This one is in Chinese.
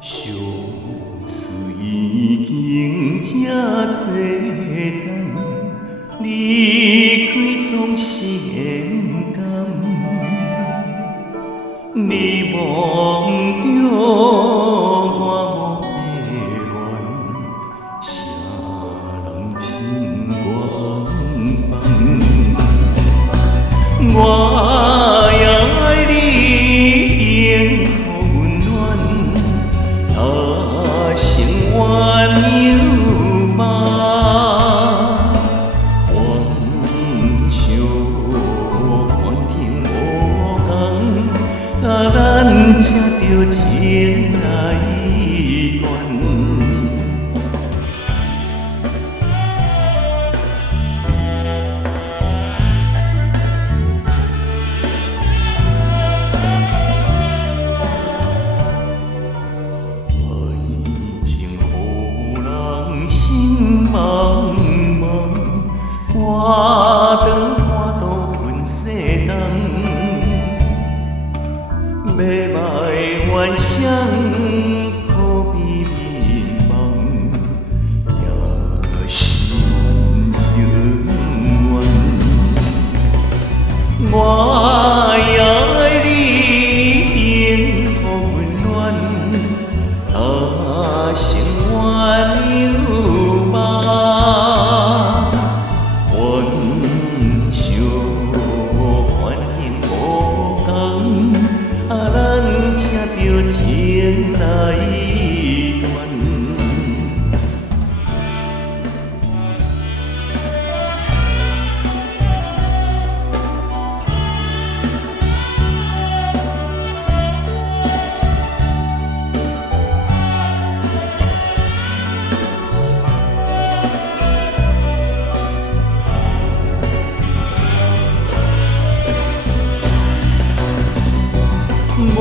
相思已经这多冬，离开总是缘甘。你望着我无迷恋，谁人情愿放？我也爱你幸福温暖，他生怨犹望，怨笑怨恨无共，咱才着情来悬。心茫茫，半途分西东，迷惘幻想，可比迷茫，也是情愿。我也爱你幸福温暖，他生怨犹望，怨笑怨恨无共，咱才着情来悬。我